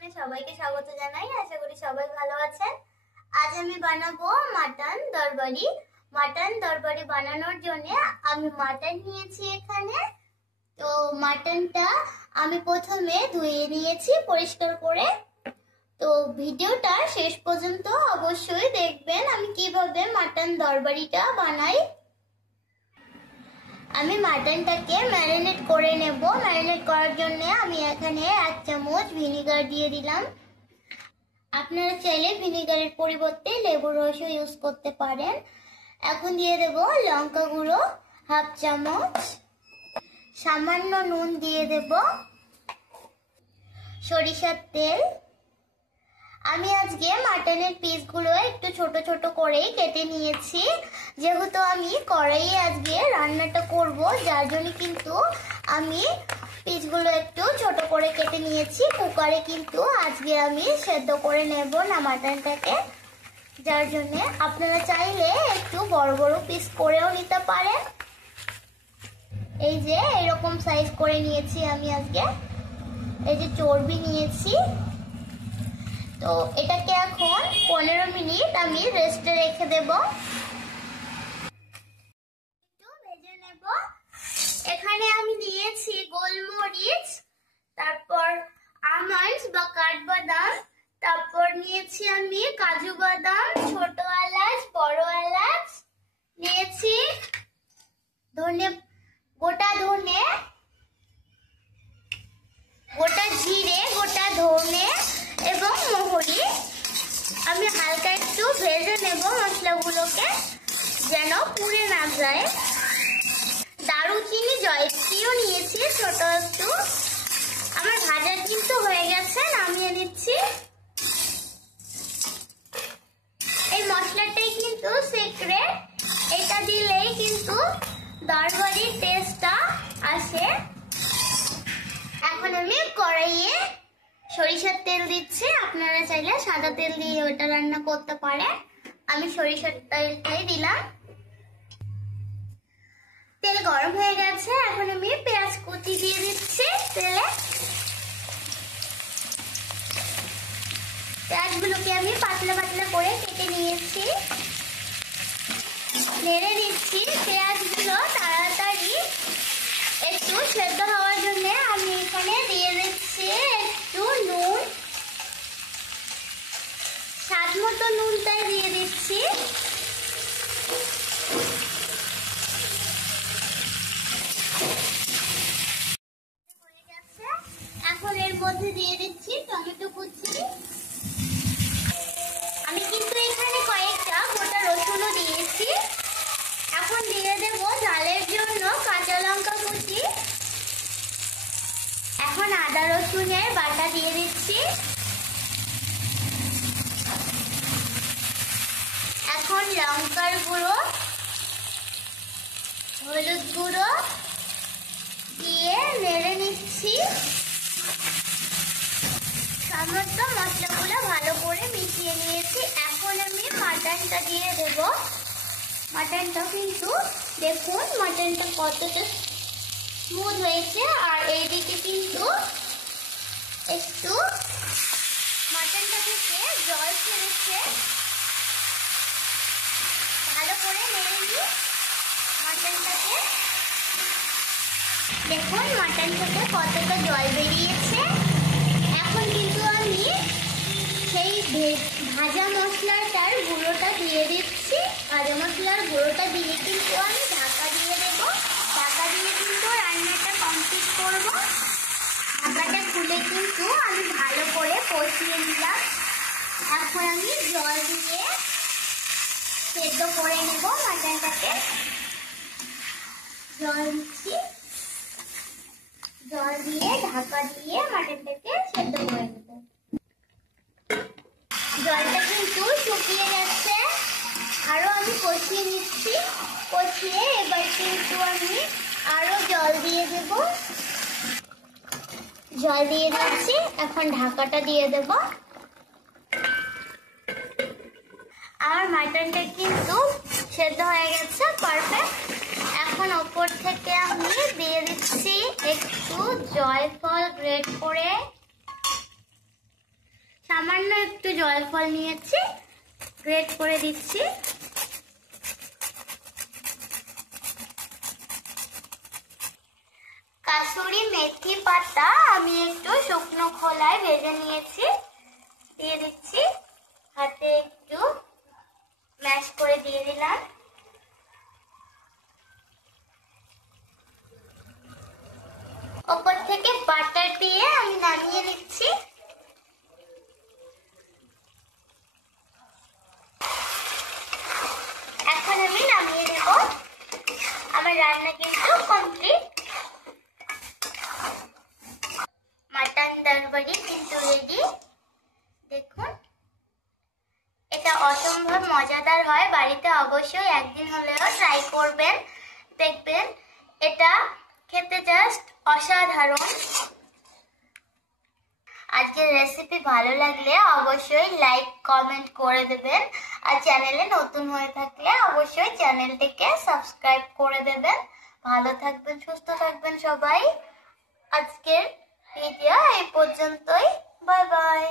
কিচেনে সবাইকে স্বাগত জানাই। আশা করি সবাই ভালো আছেন। আজ আমি বানাবো মাটন দরবারি। মাটন দরবারি বানানোর জন্য আমি মাটন নিয়েছি এখানে। তো মাটনটা আমি প্রথমে ধুয়ে নিয়েছি পরিষ্কার করে। তো ভিডিওটা শেষ পর্যন্ত অবশ্যই দেখবেন আমি কিভাবে মাটন দরবারিটা বানাই। আমি মাটনটাকে ম্যারিনেট করে নেব। ম্যারিনেট করার জন্য আমি এখানে 1 চামচ ভিনেগার দিয়ে দিলাম। আপনারা চাইলে ভিনেগারের পরিবর্তে লেবুর রসও ইউজ করতে পারেন। এখন দিয়ে দেব লঙ্কা গুঁড়ো 1/2 চামচ, সামান্য নুন দিয়ে দেব, সরিষার তেল। আমি আজকে মাটনের পিসগুলো একটু ছোট ছোট করে কেটে নিয়েছি, যেহেতু আমি কড়াইয়ে আজকে রান্নাটা করব, যার জন্য কিন্তু আমি পিসগুলো একটু ছোট করে কেটে নিয়েছি। কুকারে কিন্তু আজকে আমি সেদ্ধ করে নেব না মাটনটাকে, যার জন্য আপনারা চাইলে একটু বড় বড় পিস করেও নিতে পারেন। এই যে এরকম সাইজ করে নিয়েছি আমি আজকে। এই যে চর্বি নিয়েছি। তো এটাকে এখন 15 মিনিট আমি রেস্টে রেখে দেব। একটু ভেজে নেব। এখানে আমি নিয়েছি গোলমরিচ, তারপর আমন্ডস বা কাঠবাদাম, তারপর নিয়েছি আমি কাজু বাদাম, ছোট এলাচ, বড় এলাচ নিয়েছি, গোটা ধনে, গোটা জিরে, গোটা ধনে এবং মোহরি। আমি হালকা একটু ভেজে নেব মশলাগুলোকে, যেন পুড়ে না যায়। দারুচিনি, জয়ত্রীও নিয়েছি ছোট একটু। আমার ভাজা কিন্তু হয়ে গেছে, নামিয়ে নিচ্ছি। এই মশলাটাই কিন্তু সিক্রেট, এটা দিলেই কিন্তু দরবারির টেস্টটা আসে। এখন আমি কড়াইয়ে সরিষার তেল দিচ্ছি। আপনারা চাইলে সাদা তেল দিয়ে ওটা রান্না করতে পারেন। আমি সরিষার তেলটাই দিলাম। তেল গরম হয়ে গেছে, এখন আমি পেঁয়াজ কুচি দিয়ে দিচ্ছি তেলে। পেঁয়াজগুলোকে আমি পাতলা পাতলা করে কেটে নিয়েছি। নেড়ে নিচ্ছি। পেঁয়াজগুলো তাড়াতাড়ি একটু সেদ্ধ হওয়ার জন্য আমি এখানে দিয়ে দিচ্ছি একটু নুন, স্বাদ মতো নুনটাই দিয়ে দিচ্ছি। হয়ে গেছে, এখন এর মধ্যে দিয়ে দিচ্ছি টমেটো কুচি। আমি কিন্তু এখানে কয়েকটা গোটা রসুনও দিয়েছি। এখন দিয়ে দেব ঝালের জন্য কাঁচা লঙ্কা কুচি। এখন আদা রসুনের বাটা দিয়ে দিচ্ছি। এখন লঙ্কার গুঁড়ো, হলুদ গুঁড়ো দিয়ে নেড়ে নিচ্ছি। সমস্ত মশলাগুলো ভালো করে মিশিয়ে নিয়েছি। এখন আমি মাটনটা দিয়ে দেব। মাটনটা কিন্তু দেখুন মাটনটা কতটা স্মুথ হয়েছে, আর এইদিকে কিন্তু একটু মাটনটা থেকে জল ছেড়েছে। ভালো করে নেড়ে নিই মাটনটাকে। দেখুন মাটন থেকে কতটা জল বেরিয়েছে। এখন কিন্তু আমি সেই ভাজা মশলাটার গুঁড়োটা দিয়ে দিচ্ছি। ভাজা মশলার গুঁড়োটা দিয়ে কিন্তু আমি ঢাকা দিয়ে দেবো। ঢাকা দিয়ে কিন্তু রান্নাটা কমপ্লিট করব। ঢাকাটা খুলে কিন্তু আমি ভালো করে কষিয়ে নিলাম। এখন আমি জল দিয়ে সেদ্ধ করে নেব মাটনটাকে। জল দিচ্ছি, জল দিয়ে ঢাকা দিয়ে মাটনটাকে সেদ্ধ করে নেব। জলটা কিন্তু শুকিয়ে গেছে, আরো আমি কষিয়ে নিচ্ছি। কষিয়ে এবার কিন্তু আমি আরো জল দিয়ে দেব। জল দিয়ে দিচ্ছি। এখন ঢাকাটা দিয়ে দেব। আমার মাটনটা কিন্তু সেদ্ধ হয়ে গেছে পারফেক্ট। এখন ওপর থেকে আমি দিয়ে দিচ্ছি একটু জয়ফল গ্রেট করে। সামান্য একটু জয়ফল নিয়েছি, গ্রেট করে দিচ্ছি। কাসুরি মেথি পাতা আমি একটু শুকনো খোলায় ভেজে নিয়েছি, দিয়ে দিচ্ছি। হাতে একটু ম্যাশ করে দিয়ে দিলাম। উপর থেকে বাটার দিয়ে আমি নামিয়ে নিচ্ছি। এখন আমি নামিয়ে নেব। আমার রান্না কিন্তু কমপ্লিট। মাটন তরকারি কিন্তু রেডি। দেখুন, এটা অসম্ভব মজাদার হয়। বাড়িতে অবশ্যই একদিন হলেও ট্রাই করবেন, দেখবেন এটা খেতে জাস্ট অসাধারণ। আজকের রেসিপি ভালো লাগলে অবশ্যই লাইক কমেন্ট করে দেবেন, আর চ্যানেলে নতুন হয়ে থাকলে অবশ্যই চ্যানেলটিকে সাবস্ক্রাইব করে দেবেন। ভালো থাকবেন, সুস্থ থাকবেন সবাই। আজকের ভিডিও এই পর্যন্তই। Bye bye.